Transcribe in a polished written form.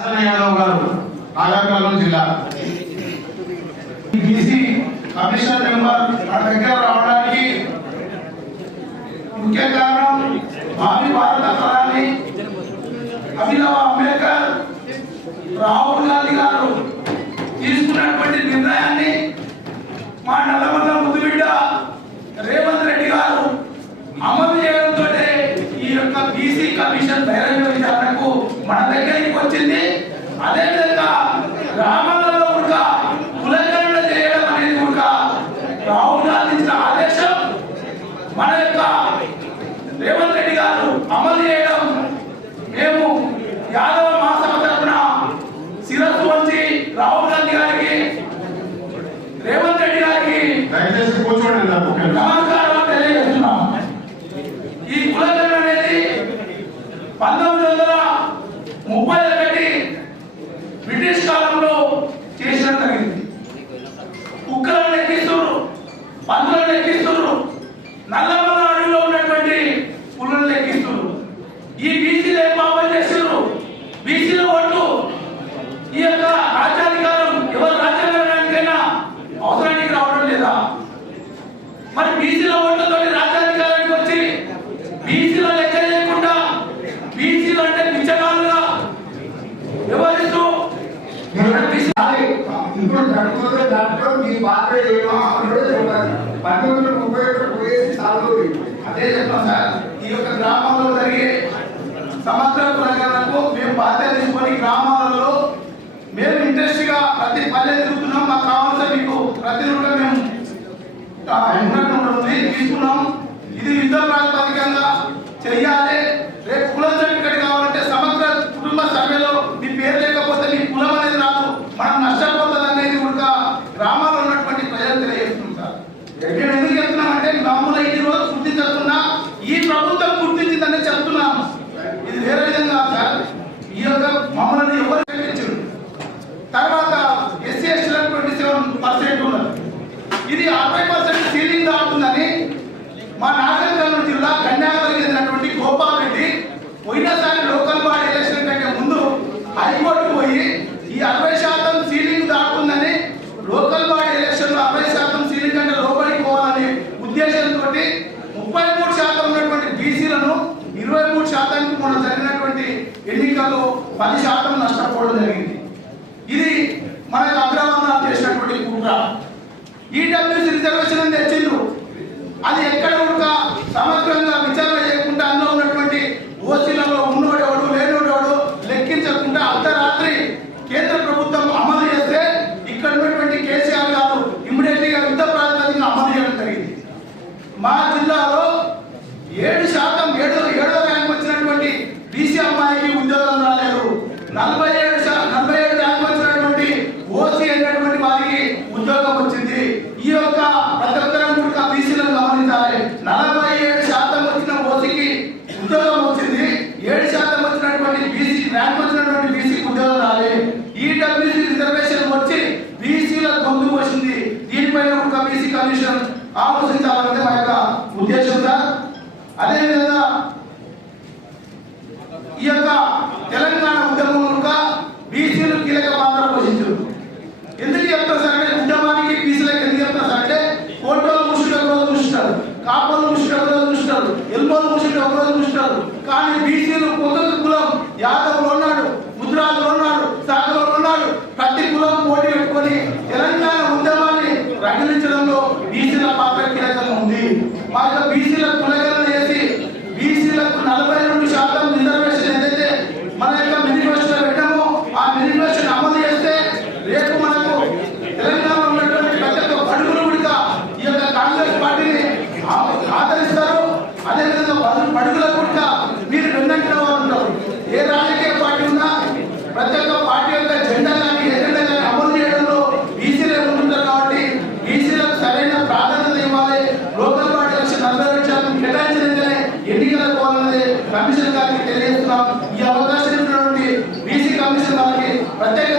యాదవ్ గారు నాగర్కర్నూలు జిల్లా BC commission member మన దగ్గర రావడానికి ముఖ్య కారణం భావి భారత తరాన్ని అభినవ అంబేద్కర్ రాహుల్ గాంధీ గారు తీసుకున్నటువంటి నిర్ణయాన్ని మా నల్లమల్ల ముద్దుబిడ్డ రేవంత్ రెడ్డి గారు అమలు చేయడంతో ఈ యొక్క బీసీ కమిషన్ బహిరంగ విచారణకు మన దగ్గరికి వచ్చింది. అదేవిధంగా గ్రామాలలో కూడా కులగణన చేయడం అనేది కూడా రాహుల్ గాంధీ ఇచ్చిన ఆదేశం మన యొక్క రేవంత్ రెడ్డి గారు అమలు చేయడం మేము యాదవ మహాసభ తరఫున శిరస్సు వంచి రాహుల్ గాంధీ గారికి రేవంత్ రెడ్డి గారికి నమస్కారం తెలియజేస్తున్నాం. ఈ కులగణన అనేది 1931 బ్రిటిష్ కాలంలో చేసిన జరిగింది. కుక్కలను లెక్కిస్తున్నారు, పందులను లెక్కిస్తున్నారు, నల్లమల్ల అడవిలో ఉన్నటువంటి పులులను లెక్కిస్తున్నారు. ఈ బీసీలు ఏం పాపం చేస్తున్నారు? బీసీల ఓట్లు ఈ యొక్క రాజ్యాధికారం ఎవరు రాజ్యాంగానికైనా అవసరానికి రావడం లేదా? మరి బీసీల ఓట్లతో రాజ్యాధికారానికి వచ్చి బీసీల లెక్క చేయకుండా బీసీలు అంటే పిచ్చగాళ్ళుగా వ్యవహరిస్తూ ఇప్పుడు జరుగుతున్న దాంట్లో మీ పాత్ర అదే చెప్తాం సార్. ఈ యొక్క గ్రామంలో జరిగే సమగ్ర కులగణనకు మేము బాధ్యత తీసుకొని గ్రామాలలో మేము ఇంట్రెస్ట్ గా ప్రతి పల్లె తిరుగుతున్నాం. మాకు కావాల్సిన మీకు ప్రతి రూపాయి మేము తీసుకున్నాం. ఇది యుద్ధ ప్రాతిపదికంగా చెయ్యాలి. రేపు కుల సర్టిఫికేట్ కావాలంటే సమగ్ర కుటుంబ సర్వేలో మీ పేరు లేకపోతే మీ కులం అనేది రాదు, మనం నష్టపోతుంది అనేది కూడా గ్రామాల్లో ఉన్నటువంటి ప్రజలు తెలియజేస్తుంటారు. మేము ఎందుకు చెప్తున్నామంటే మామూలు ఈ రోజు గుర్తించుకున్నా ఈ ప్రభుత్వం గుర్తించిందని చెప్తున్నాం. ఇది వేరే విధంగా సార్. ఈ యొక్క మమ్మల్ని ఎవరు ప్రకటించారు? తర్వాత ఎస్సీ ఎస్టీలకు 27% ఉన్నది. ఇది 60% సీలింగ్ దాటుతుందని మా నాగర్కర్నూలు జిల్లా కన్యాకుమారికి చెందినటువంటి గోపాల్ రెడ్డి పోయినసారి లోకల్ బాడీ ఎలక్షన్ కంటే ముందు హైకోర్టుకు పోయి ఈ 60% సీలింగ్ దాటుతుందని లోకల్ బాడీ ఎలక్షన్ లో 60% సీలింగ్ కంటే లోపలికి పోవాలనే ఉద్దేశంతో 33% ఉన్నటువంటి బీసీలను 23%కి మొన్న జరిగినటువంటి ఎన్నికల్లో 10% నష్టపోవడం జరిగింది. ఇది మనకు అగ్రవర్ణాలు చేసినటువంటి కుట్ర. ఈడబ్ల్యూసీ రిజర్వేషన్ తెచ్చిండ్రు. అది ఎక్కడ కూడా సమగ్రంగా విచారణ చేయకుండా అందులో ఉన్నటువంటి ఓసీలలో ఉన్నోడెవడు లేనోడెవడు లెక్కించకుండా అర్ధరాత్రి కేంద్ర ప్రభుత్వం అమలు చేస్తే ఇక్కడ ఉన్నటువంటి కేసీఆర్ గారు ఇమ్మీడియట్ గా యుద్ధ ప్రాతిపదికన అమలు చేయడం జరిగింది. మా జిల్లాలో 7% 7వ ర్యాంక్ వచ్చినటువంటి బీసీ అమ్మాయికి ఉద్యోగం రాలేదు. 47 ర్యాంక్ వచ్చినటువంటి ఓసీ అనేటువంటి వారికి ఉద్యోగం వచ్చింది. ఈ యొక్క ప్రతి ఒక్కరం కూడా బీసీలను గమనించాలి. 47% వచ్చిన ఓసీకి ఉద్యోగం వచ్చింది, 7% వచ్చినటువంటి బీసీ ర్యాంక్ వచ్చినటువంటి బీసీకి ఉద్యోగం రాలేదు. ఈడబ్ల్యూసీ రిజర్వేషన్ వచ్చి బీసీల గొంతు వచ్చింది. దీనిపైన ఒక బీసీ కమిషన్ ఆలోచించాలనేది మా యొక్క ఉద్దేశం సార్. అదేవిధంగా ఈ యొక్క తెలంగాణ ఉద్యమంలో బీసీలు కీలక పాత్ర పోషించారు. ఎందుకు చెప్తారు సార్ అంటే ఉద్యమానికి బీసీలకు ఎందుకు చెప్తారు సార్ అంటే కోటోలు ముసుడు ఒక రోజు చూస్తారు, కాపలు ముసుడు ఒక రోజు చూస్తారు, ఎల్బోలు ముసుడు ఒక రోజు చూస్తారు. కానీ బీసీలు ఒక్కొక్క కులం యాదవ్లో ఉన్నాడు, ముద్రాల్లో ఉన్నాడు, సాగలో ఉన్నాడు, ప్రతి కులం పోటీ పెట్టుకొని తెలంగాణ ఉద్యమాన్ని రగిలించడంలో బీసీల పాత్ర కీలకంగా ఉంది. మా యొక్క బీసీల కులగణన చేసి బీసీలకు 42% రిజర్వేషన్ ఏదైతే మన యొక్క మేనిఫెస్టోలో పెట్టామో ఆ మేనిఫెస్టోని అమలు చేస్తే రేపు మనకు తెలంగాణలో ఉన్నటువంటి ప్రతి ఒక్క పడుగులు కూడా ఈ యొక్క కాంగ్రెస్ పార్టీని ఆదరిస్తారు. అదేవిధంగా పడుగులకు కూడా మీరు వెన్నట్టిన వారు ఉంటారు. ఏ రాజకీయ పార్టీ ఉన్నా ప్రతి ఒక్క పార్టీ యొక్క జెండా కానీ ఎజెండా కానీ అమలు చేయడంలో బీసీలే ఉంటుంటారు. కాబట్టి బీసీలకు సరైన ప్రాధాన్యత ఇవ్వాలి. లోకల్ పార్టీ ఎలక్షన్ 42% కేటాయించినట్లే ఎన్నికలకు పోవాలనేది కమిషన్ గారికి తెలియజేస్తున్నాం. ఈ అవకాశం ఇచ్చినటువంటి బీసీ కమిషన్ వారికి ప్రత్యేక